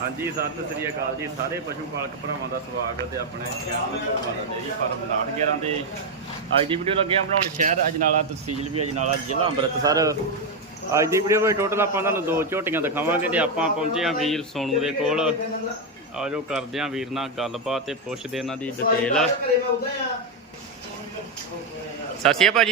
ਹਾਂਜੀ, ਸਤਿ ਸ੍ਰੀ ਅਕਾਲ ਜੀ। ਸਾਰੇ ਪਸ਼ੂ ਪਾਲਕ ਭਰਾਵਾਂ ਦਾ ਸਵਾਗਤ ਹੈ ਆਪਣੇ ਚੈਨਲ ਭਗਵਾਨ ਡੇਅਰੀ ਫਾਰਮ 911 ਦੇ। ਅੱਜ ਦੀ ਵੀਡੀਓ ਲੱਗੇ ਆ ਬਣਾਉਣ ਸ਼ਹਿਰ ਅਜਨਾਲਾ ਤਹਿਸੀਲ ਵੀ ਅਜਨਾਲਾ ਜ਼ਿਲ੍ਹਾ ਅੰਮ੍ਰਿਤਸਰ। ਅੱਜ ਦੀ ਵੀਡੀਓ ਵਿੱਚ ਟੋਟਲ ਆਪਾਂ ਤੁਹਾਨੂੰ ਦੋ ਝੋਟੀਆਂ ਦਿਖਾਵਾਂਗੇ ਤੇ ਆਪਾਂ ਪਹੁੰਚੇ ਆ ਵੀਰ ਸੋਨੂ ਦੇ ਕੋਲ। ਆਜੋ ਕਰਦੇ ਆ ਵੀਰ ਨਾਲ ਗੱਲਬਾਤ ਤੇ ਪੁੱਛਦੇ ਇਹਨਾਂ ਦੀ ਡਿਟੇਲ ਸਤਿ ਸ਼੍ਰੀ ਅਕਾਲ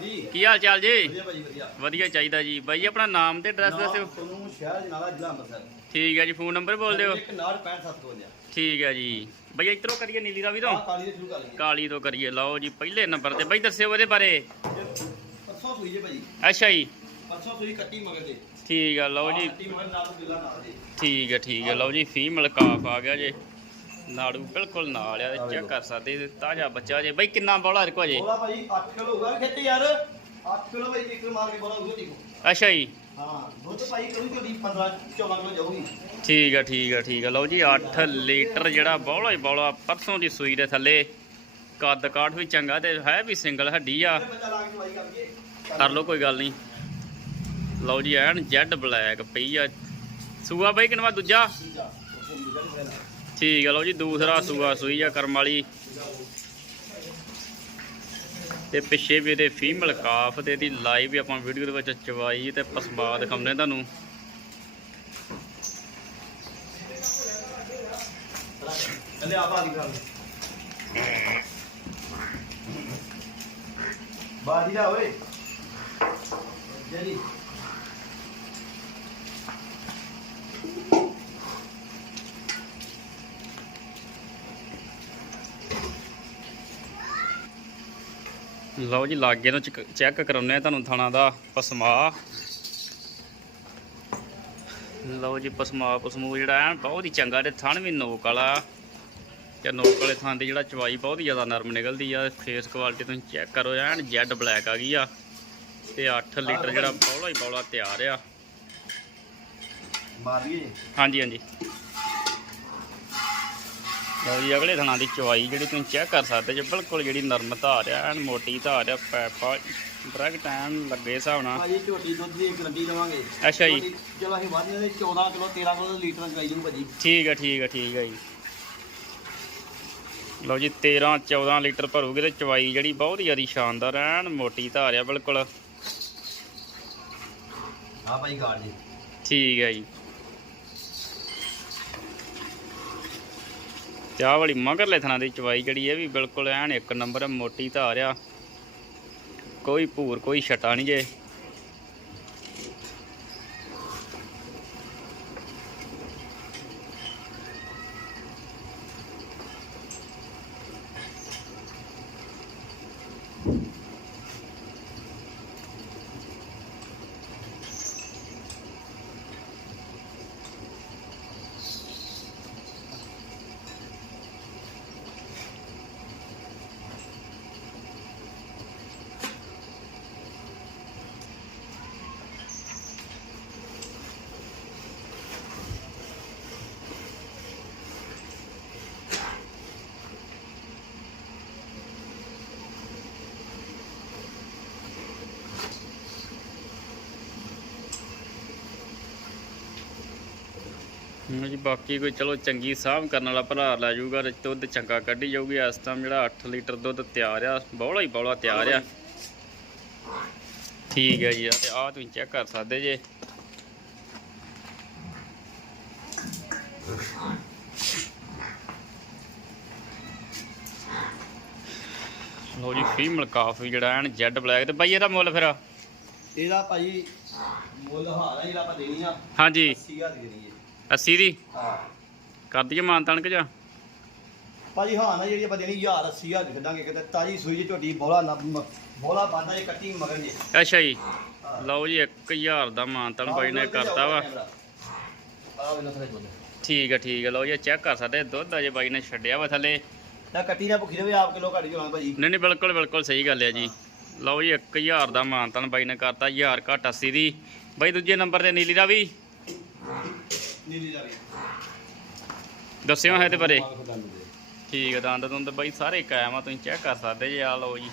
ਜੀ ਕੀ ਹਾਲ ਚਾਲ ਜੀ? ਵਧੀਆ ਭਾਜੀ ਵਧੀਆ। ਵਧੀਆ ਚਾਹੀਦਾ ਜੀ। ਬਾਈ ਆਪਣਾ ਨਾਮ ਤੇ ਐਡਰੈਸ ਦੱਸਿਓ। ਤੁਹਾਨੂੰ ਸ਼ਹਿਰ ਜਨਾਲਾ ਜ਼ਿਲ੍ਹਾ ਅੰਮ੍ਰਿਤਸਰ। ਠੀਕ ਹੈ ਜੀ ਫੋਨ ਨੰਬਰ ਬੋਲ ਦਿਓ। ਇੱਕ ਨਾਲ 65752 ਠੀਕ ਹੈ ਜੀ। ਬਈ ਇਧਰੋਂ ਕਰੀਏ ਨੀਲੀ ਰਾਵੀ ਤੋਂ? ਆ ਕਾਲੀ ਦੇ ਸ਼ੁਰੂ ਕਰ ਲਈਏ ਕਾਲੀ ਤੋਂ ਕਰੀਏ। ਲਓ ਜੀ ਪਹਿਲੇ ਨੰਬਰ ਤੇ। ਬਈ ਦੱਸਿਓ ਉਹਦੇ ਬਾਰੇ। ਪਰਸੋਂ ਸੂਈ ਜੇ ਭਾਜੀ। ਅੱਛਾ ਜੀ। ਪਰਸੋਂ ਸੂਈ ਕੱਟੀ ਮਗਰ ਦੇ ਠੀਕ ਆ ਲਓ ਜੀ। ਕੱਟੀ ਮਗਰ ਨਾਲ ਬਿੱਲਾ ਨਾਲ ਦੇ ਠੀਕ ਹੈ ਠੀਕ ਹੈ। ਲਓ ਜੀ ਫੀਮੇਲ ਕਾਫ ਆ ਗਿਆ ਜੇ। ਨਾੜੂ ਬਿਲਕੁਲ ਨਾਲ ਆ ਚੈੱਕ ਕਰ ਸਕਦੇ ਤਾਜ਼ਾ ਬੱਚਾ ਜੇ। ਬਈ ਕਿੰਨਾ ਬੋਲਾ ਰਕੋ ਜੇ। ਬੋਲਾ ਭਾਜੀ 8 ਕਿਲੋ ਹੋਗਾ ਖੇਤੀ ਯਾਰ। 8 ਕਿਲੋ ਭਾਈ ਇੱਕ ਮਾਰ ਕੇ ਬੋਲਾ ਹੋਊਗਾ ਦੇਖੋ ਅੱਛਾ ਜੀ। ਹਾਂ ਦੁੱਧ ਭਾਈ ਕਰੂੰ ਤੁਹਾਡੀ 15 14 ਕਿਲੋ ਜਾਊਗੀ। ਠੀਕ ਆ ਠੀਕ ਆ ਠੀਕ ਆ। ਲਓ ਜੀ 8 ਲੀਟਰ ਜਿਹੜਾ ਬੋਲਾ ਹੀ ਬੋਲਾ ਪਰਸੋਂ ਦੀ ਸੂਈ ਦੇ ਥੱਲੇ। ਕੱਦ ਕਾਠ ਵੀ ਚੰਗਾ ਤੇ ਹੈ ਵੀ ਸਿੰਗਲ ਹੱਡੀ ਆ। ਕਰ ਲਓ ਕੋਈ ਗੱਲ ਨਹੀਂ। ਲਓ ਜੀ ਐਨ ਜੈਡ ਬਲੈਕ ਪਈ ਆ। ਸੂਆ ਬਈ ਕਿਨਵਾ ਦੂਜਾ। ਠੀਕ ਆ ਲਓ ਜੀ, ਦੂਸਰਾ ਸੂਆ ਸੂਈ ਆ ਕਰਮ ਵਾਲੀ। ਤੇ ਪਿੱਛੇ ਵੀ ਇਹਦੇ ਫੀਮੇਲ ਕਾਫ ਤੇ ਇਹਦੀ ਲਾਈਵ ਵੀ ਆਪਾਂ ਵੀਡੀਓ ਦੇ ਵਿੱਚ ਚਵਾਈ ਤੇ ਪਸਮਾ ਦਿਖਾਉਂਦੇ ਤੁਹਾਨੂੰ। ਚੱਲੇ ਆ ਬਾਦੀ ਕਰ ਬਾਦੀ ਦਾ ਓਏ। ਜਲੀ ਲਓ ਜੀ ਲਾਗੇ ਤੋਂ ਚੈੱਕ ਕਰਾਉਂਦੇ ਆ ਤੁਹਾਨੂੰ ਥਾਣਾ ਦਾ ਪਸਮਾ। ਲਓ ਜੀ ਪਸਮਾ ਪਸਮੂ ਜਿਹੜਾ ਐਨ ਬਹੁਤ ਹੀ ਚੰਗਾ ਤੇ ਥਣ ਵੀ ਨੋਕ ਵਾਲਾ। ਤੇ ਨੋਕ ਵਾਲੇ ਥਾਂ ਦੀ ਜਿਹੜਾ ਚਵਾਈ ਬਹੁਤ ਹੀ ਜ਼ਿਆਦਾ ਨਰਮ ਨਿਕਲਦੀ ਆ ਫੇਸ ਕੁਆਲਿਟੀ ਤੁਸੀਂ ਚੈੱਕ ਕਰੋ ਐਨ ਜੈਡ ਬਲੈਕ ਆ ਗਈ ਆ। ਤੇ 8 ਲੀਟਰ ਜਿਹੜਾ ਬੌਲਾ ਹੀ ਬੌਲਾ ਤਿਆਰ ਆ। ਮਾਰ ਲਈਏ ਹਾਂਜੀ ਹਾਂਜੀ। ਲਓ ਜੀ ਅਗਲੇ ਥਣਾ ਦੀ ਚਵਾਈ ਜਿਹੜੀ ਤੁਸੀਂ ਚੈੱਕ ਕਰ ਸਕਦੇ ਜੇ ਬਿਲਕੁਲ ਜਿਹੜੀ ਨਰਮ ਧਾਰ ਆ ਐਨ ਮੋਟੀ ਧਾਰ ਆ ਪੈਪਾ ਡਾਇਰੈਕਟ ਐਨ ਲੱਗੇ ਹਿਸਾਬ ਨਾਲ। ਭਾਜੀ ਝੋਟੀ ਦੁੱਧ ਦੀ ਗਰੰਟੀ ਦੇਵਾਂਗੇ। ਅੱਛਾ ਜੀ। ਚਲੋ ਅਸੀਂ ਵੱਧ ਜਾਂਦੇ 14 ਕਿਲੋ 13 ਕਿਲੋ ਲੀਟਰ ਚਲਾਈ ਜੂ ਭਾਜੀ। ਠੀਕ ਹੈ ਠੀਕ ਹੈ ਠੀਕ ਹੈ ਜੀ। ਲਓ ਜੀ 13 14 ਲੀਟਰ ਭਰੂਗੇ ਤੇ ਚਵਾਈ ਜਿਹੜੀ ਬਹੁਤ ਹੀ ਜ਼ਿਆਦਾ ਸ਼ਾਨਦਾਰ ਐਨ ਮੋਟੀ ਧਾਰ ਆ ਬਿਲਕੁਲ। ਆ ਭਾਈ ਗਾੜ ਜੀ। ਠੀਕ ਹੈ ਜੀ। ਤੇ ਆਹ ਵਾਲੀ ਮਗਰਲੇ ਥਣਾ ਦੀ ਚਵਾਈ ਜਿਹੜੀ ਇਹ ਵੀ ਬਿਲਕੁਲ ਐਨ ਇੱਕ ਨੰਬਰ ਹੈ, ਮੋਟੀ ਧਾਰ ਆ। ਕੋਈ ਭੂਰ ਕੋਈ ਛਟਾ ਨਹੀਂ ਜੇ। ਹਾਂ ਜੀ ਬਾਕੀ ਕੋਈ ਚਲੋ ਚੰਗੀ ਸਾਂਭ ਕਰਨ ਵਾਲਾ ਭਰਾ ਲੈ ਜਾਊਗਾ ਦੁੱਧ ਚੰਗਾ ਕੱਢੀ ਜਾਊਗੀ। ਇਸ ਟਾਈਮ ਜਿਹੜਾ 8 ਲੀਟਰ ਦੁੱਧ ਤਿਆਰ ਆ ਬੌਲਾ ਹੀ ਬੌਲਾ ਤਿਆਰ ਆ। ਠੀਕ ਹੈ ਜੀ ਤੇ ਆਹ ਤੁਸੀਂ ਚੈੱਕ ਕਰ ਸਕਦੇ ਜੇ। ਲੋ ਜੀ ਫੀਮੇਲ ਕਾਫੀ ਜਿਹੜਾ ਐਨ ਜੈਡ ਬਲੈਕ ਤੇ ਬਾਈ ਇਹਦਾ ਮੁੱਲ ਫਿਰ? ਇਹਦਾ ਭਾਜੀ ਮੁੱਲ ਹਾਰਾ ਜਿਹੜਾ ਆਪਾਂ ਦੇਣੀ ਆ। ਹਾਂਜੀ। 80000 ਦੀ ਦੇਣੀ 80 ਦੀ? ਹਾਂ। ਕਰ ਦਈਏ ਮਾਨਤਾਨ ਕਿ ਜਾਂ। ਭਾਜੀ ਹਾਂ ਨਾ ਜਿਹੜੀ ਆਪਾਂ ਦੇਣੀ 1000 80000 ਦੀ ਛੱਡਾਂਗੇ ਕਿਤੇ ਤਾਜੀ ਸੂਈ ਜੀ ਝੋਟੀ ਬੋਲਾ ਨਾ ਬੋਲਾ ਬਾਂਦਾ ਜੇ ਕੱਟੀ ਮਗਰ ਜੀ। ਅੱਛਾ ਜੀ। ਲਓ ਜੀ 1000 ਦਾ ਮਾਨਤਾਨ ਬਾਈ ਨੇ ਕਰਤਾ ਵਾ। ਆ ਠੀਕ ਹੈ ਠੀਕ ਹੈ ਲਓ ਜੀ ਚੈੱਕ ਕਰ ਸਕਦੇ ਦੁੱਧ ਅਜੇ ਬਾਈ ਨੇ ਛੱਡਿਆ ਵਾ ਥੱਲੇ। ਤਾਂ ਕੱਟੀ ਨਾ ਭੁੱਖੀ ਰਵੇ ਆਪ ਕਿਲੋ ਘੱਟ ਚੋਣਾ ਭਾਜੀ। ਨਹੀਂ ਨਹੀਂ ਬਿਲਕੁਲ ਬਿਲਕੁਲ ਸਹੀ ਗੱਲ ਹੈ ਜੀ। ਲਓ ਜੀ 1000 ਦਾ ਮਾਨਤਾਨ ਬਾਈ ਨੇ ਕਰਤਾ 1000 ਘੱਟ 80 ਦੀ। ਬਾਈ ਦੂਜੇ ਨੰਬਰ ਤੇ ਨੀਲੀ ਦਾ ਵੀ। ਨੀਲੀ ਦੱਸਿਓ ਹੈ ਤੇ ਬਾਰੇ। ਠੀਕ ਹੈ ਦੰਦ ਦੁੰਦ ਬਾਈ ਸਾਰੇ ਕਾਇਮ ਆ ਤੁਸੀਂ ਚੈੱਕ ਕਰ ਸਕਦੇ ਜੀ ਆ ਲਓ ਜੀ।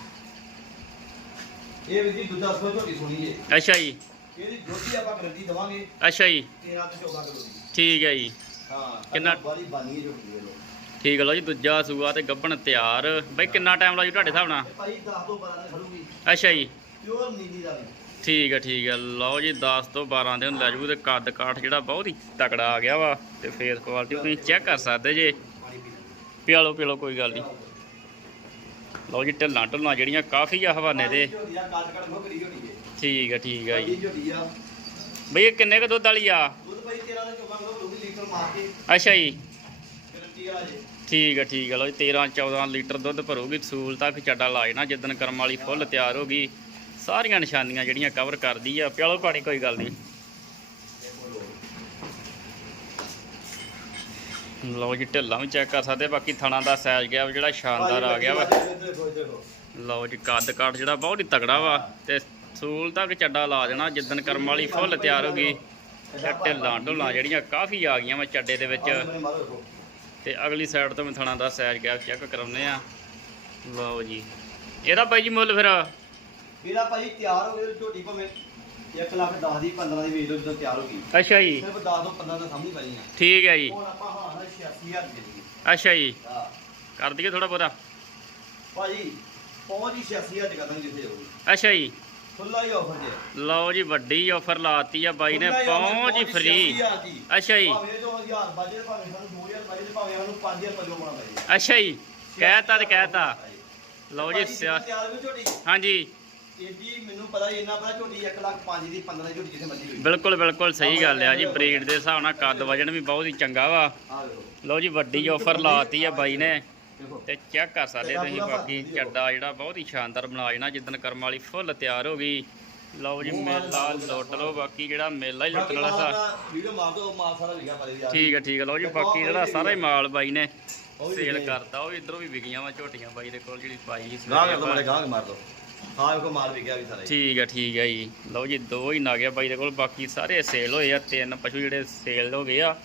ਇਹ ਵੀ ਜੀ ਦੂਜਾ ਸੋ ਝੋਟੀ ਸੁਣੀ ਜੇ। ਅੱਛਾ ਜੀ। ਇਹਦੀ ਦੁੱਧ ਆਪਾਂ ਗਰੰਟੀ ਦਵਾਂਗੇ। ਅੱਛਾ ਜੀ। 13 ਤੋਂ 14 ਕਿਲੋ ਦੀ। ਠੀਕ ਹੈ ਜੀ। ਹਾਂ ਕਿੰਨਾ- ਬਾਨੀ ਝੋਟੀ ਲੋ। ਠੀਕ ਲਓ ਜੀ ਦੂਜਾ ਸੂਆ ਤੇ ਗੱਬਣ ਤਿਆਰ। ਬਈ ਕਿੰਨਾ ਟਾਈਮ ਲਾਜੂ ਤੁਹਾਡੇ ਹਿਸਾਬ ਨਾਲ? ਇਹ ਭਾਈ 10 ਤੋਂ 12 ਦੇ ਖੜੂਗੀ। ਅੱਛਾ ਜੀ। ਪਿਓਰ ਨੀਲੀ ਦਾ ਵੀ ਠੀਕ ਹੈ ਠੀਕ ਹੈ ਲਓ ਜੀ 10 ਤੋਂ 12 ਦਿਨ ਲੈ ਜੂ ਤੇ ਕੱਦ ਕਾਠ ਜਿਹੜਾ ਬਹੁਤ ਹੀ ਤਕੜਾ ਆ ਗਿਆ ਵਾ ਤੇ ਫੇਸ ਕੁਆਲਿਟੀ ਤੁਸੀਂ ਚੈੱਕ ਕਰ ਸਕਦੇ ਜੇ। ਪਿਆਲੋ ਪਿਆਲੋ ਕੋਈ ਗੱਲ ਨਹੀਂ। ਲਓ ਜੀ, ਢਿੱਲਾਂ ਢੁੱਲਾਂ ਜਿਹੜੀਆਂ ਕਾਫੀ ਆ ਹਵਾਨੇ ਦੇ। ਝੋਟੀ ਆ, ਠੀਕ ਹੈ ਠੀਕ ਹੈ ਜੀ। ਝੋਟੀ ਬਈ ਇਹ ਕਿੰਨੇ ਕ ਦੁੱਧ ਵਾਲੀ ਆ? ਅੱਛਾ ਜੀ। ਗਰੰਟੀ ਆ, ਠੀਕ ਹੈ ਠੀਕ ਹੈ ਲਓ ਜੀ 13 14 ਲੀਟਰ ਦੁੱਧ ਭਰੂਗੀ, ਸੂਲ ਤੱਕ ਚੱਡਾ ਲਾ ਜਾਣਾ ਜਿੱਦਣ ਕਰਮ ਵਾਲੀ ਫੁੱਲ ਤਿਆਰ ਹੋ ਗਈ। ਸਾਰੀਆਂ ਨਿਸ਼ਾਨੀਆਂ ਜਿਹੜੀਆਂ ਕਵਰ ਕਰਦੀ ਆ। ਪਿਆਲੋ ਪਾਣੀ ਕੋਈ ਗੱਲ ਨਹੀਂ ਲਓ ਜੀ ਢਿੱਲਾਂ ਵੀ ਚੈੱਕ ਕਰ ਸਕਦੇ ਬਾਕੀ ਥਣਾ ਦਾ ਸਾਈਜ਼ ਗਿਆ ਜਿਹੜਾ ਸ਼ਾਨਦਾਰ ਆ ਗਿਆ ਵਾ। ਲਓ ਜੀ ਕੱਦ ਕਾਠ ਜਿਹੜਾ ਬਹੁਤ ਹੀ ਤਗੜਾ ਵਾ ਤੇ ਸੂਲ ਤੱਕ ਚੱਡਾ ਲਾ ਦੇਣਾ ਜਿੱਦਣ ਕਰਮ ਵਾਲੀ ਫੁੱਲ ਤਿਆਰ ਹੋ ਗਈ। ਢਿੱਲਾਂ ਢੁੱਲਾਂ ਜਿਹੜੀਆਂ ਕਾਫੀ ਆ ਗਈਆਂ ਵਾ ਚੱਡੇ ਦੇ ਵਿੱਚ। ਤੇ ਅਗਲੀ ਸਾਈਡ ਤੋਂ ਵੀ ਥਣਾ ਦਾ ਸਾਈਜ਼ ਗੈਪ ਚੈੱਕ ਕਰਾਉਂਦੇ ਆ। ਲਓ ਜੀ। ਇਹਦਾ ਬਾਈ ਜੀ ਮੁੱਲ ਫਿਰ ਇਹਦਾ ਭਾਈ ਤਿਆਰ ਹੋ ਗਏ ਝੋਟੀ ਭਾਵੇਂ 1 ਲੱਖ 10 ਦੀ 15 ਦੀ ਵੇਚ ਲਓ ਜਦੋਂ ਤਿਆਰ ਹੋ ਗਈ। ਅੱਛਾ ਜੀ। ਸਿਰਫ 10 ਤੋਂ 15 ਦਾ ਸਮਝ ਪੈਣੀ ਆ। ਠੀਕ ਹੈ ਜੀ। ਹੁਣ ਆਪਾਂ ਹਾਂ ਨਾ 86000 ਦੇ। ਦਈਏ ਅੱਛਾ ਜੀ। ਹਾਂ। ਕਰ ਦਈਏ ਥੋੜਾ ਬਹੁਤਾ। ਭਾਜੀ ਪਹੁੰਚ ਹੀ 86000 ਚ ਕਦਾਂ ਜਿੱਥੇ ਹੋਊਗੀ ਅੱਛਾ ਜੀ। ਖੁੱਲਾ ਹੀ ਆਫਰ ਜੇ। ਲਓ ਜੀ ਵੱਡੀ ਆਫਰ ਲਾਤੀ ਆ ਬਾਈ ਨੇ। ਪਹੁੰਚ ਹੀ ਫ੍ਰੀ 86,000 ਦੀ। ਅੱਛਾ ਜੀ। ਭਾਵੇਂ 2000 ਬਾਜੇ ਭਾਵੇਂ ਸਾਨੂੰ 2000 ਬਾਜੇ ਭਾਵੇਂ ਸਾਨੂੰ 5000 ਪਜੋ ਬਣਾ ਪਏ ਅੱਛਾ ਜੀ। ਕਹਿਤਾ ਤੇ ਕਹਿਤਾ। ਲਓ ਜੀ ਹਾਂਜੀ। ਏਡੀ ਮੈਨੂੰ ਪਤਾ ਹੀ ਇੰਨਾ ਪਤਾ ਝੋਟੀ 1 ਲੱਖ 5 ਦੀ 15 ਦੀ ਝੋਟੀ ਜਿੱਥੇ ਮਰਜ਼ੀ ਹੋਈ ਬਿਲਕੁਲ ਬਿਲਕੁਲ ਸਹੀ ਗੱਲ ਆ ਜੀ ਬਰੀਡ ਦੇ ਹਿਸਾਬ ਨਾਲ ਕੱਦ ਵਜਨ ਵੀ ਬਹੁਤ ਹੀ ਚੰਗਾ ਵਾ। ਆ ਦੇਖੋ ਲਓ ਜੀ ਵੱਡੀ ਆਫਰ ਲਾਤੀ ਆ ਬਾਈ ਨੇ। ਦੇਖੋ। ਤੇ ਚੈੱਕ ਕਰ ਸਕਦੇ ਤੁਸੀਂ ਬਾਕੀ ਚੱਡਾ ਜਿਹੜਾ ਬਹੁਤ ਹੀ ਸ਼ਾਨਦਾਰ ਬਣਾ ਜਾਣਾ ਜਿੱਦਣ ਕਰਮ ਵਾਲੀ ਫੁੱਲ ਤਿਆਰ ਹੋ ਗਈ। ਲਓ ਜੀ ਮੇਲਾ ਲੁੱਟ ਲਓ ਬਾਕੀ ਜਿਹੜਾ ਮੇਲਾ ਹੀ ਲੁੱਟਣ ਵਾਲਾ ਸਾ ਵੀਡੀਓ ਮਾਰ ਦੋ ਮਾਰ ਸਾਰਾ ਲਿਖਿਆ ਪਰੇ ਆ ਠੀਕ ਹੈ ਠੀਕ ਹੈ ਲਓ ਜੀ ਬਾਕੀ ਜਿਹੜਾ ਸਾਰਾ ਹੀ ਮਾਲ ਬਾਈ ਨੇ ਸੇਲ। ਕਰਤਾ ਉਹ ਇਧਰੋਂ ਵੀ ਵਿਕੀਆਂ ਵਾ ਝੋਟੀਆਂ ਬਾਈ ਦੇ ਕੋਲ ਜਿਹੜੀ ਪਾਈ ਸੀ ਗਾਹ ਕਰ ਦੋ ਮਾਰੇ ਗਾਹ ਮਾਰ ਦੋ ਹਾਂ ਵੇਖੋ ਮਾਰ ਵੀ ਗਿਆ ਵੀ ਸਾਰਾ। ਠੀਕ ਹੈ ਠੀਕ ਹੈ ਜੀ। ਲਓ ਜੀ ਦੋ ਹੀ ਨਾਗਿਆ ਬਾਈ ਦੇ ਕੋਲ ਬਾਕੀ ਸਾਰੇ ਸੇਲ ਹੋਏ ਆ ਤਿੰਨ ਪਸ਼ੂ ਜਿਹੜੇ ਸੇਲ ਹੋ ਗਏ ਆ।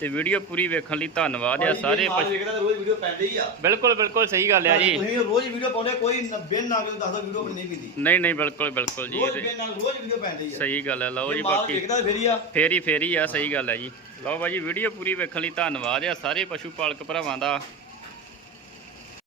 ਤੇ ਵੀਡੀਓ ਪੂਰੀ ਵੇਖਣ ਲਈ ਧੰਨਵਾਦ ਆ ਭਾਜੀ ਸਾਰੇ ਮਾਲ ਪਸ਼ੂ ਵੇਖਦਾ ਤਾਂ ਰੋਜ਼ ਵੀਡੀਓ ਪੈਂਦੇ ਹੀ ਆ। ਬਿਲਕੁਲ ਬਿਲਕੁਲ ਸਹੀ ਗੱਲ ਆ ਜੀ। ਤੁਸੀਂ ਰੋਜ਼ ਵੀਡੀਓ ਪਾਉਂਦੇ ਕੋਈ ਨ- ਬਿਨ ਨਾ ਕੇ ਦੱਸਦਾ ਵੀਡੀਓ ਨਹੀਂ ਪੈਂਦੀ। ਨਹੀਂ ਨਹੀਂ ਬਿਲਕੁਲ ਬਿਲਕੁਲ ਜੀ। ਰੋਜ਼ ਇਹ ਤੇ ਬਿਨ ਨਾਲ ਰੋਜ਼ ਵੀਡੀਓ ਪੈਂਦੀ ਆ। ਸਹੀ ਗੱਲ ਹੈ ਲਓ ਜੀ ਜੇ ਮਾਲ ਬਾਕੀ ਫੇਰ ਆ। ਫੇਰੀ ਫੇਰੀ ਆ ਸਹੀ ਗੱਲ ਹੈ ਜੀ। ਲਓ ਬਾਜੀ ਵੀਡੀਓ ਪੂਰੀ ਵੇਖਣ ਲਈ ਧੰਨਵਾਦ ਆ ਸਾਰੇ ਪਸ਼ੂ ਪਾਲਕ ਭਰਾਵਾਂ ਦਾ।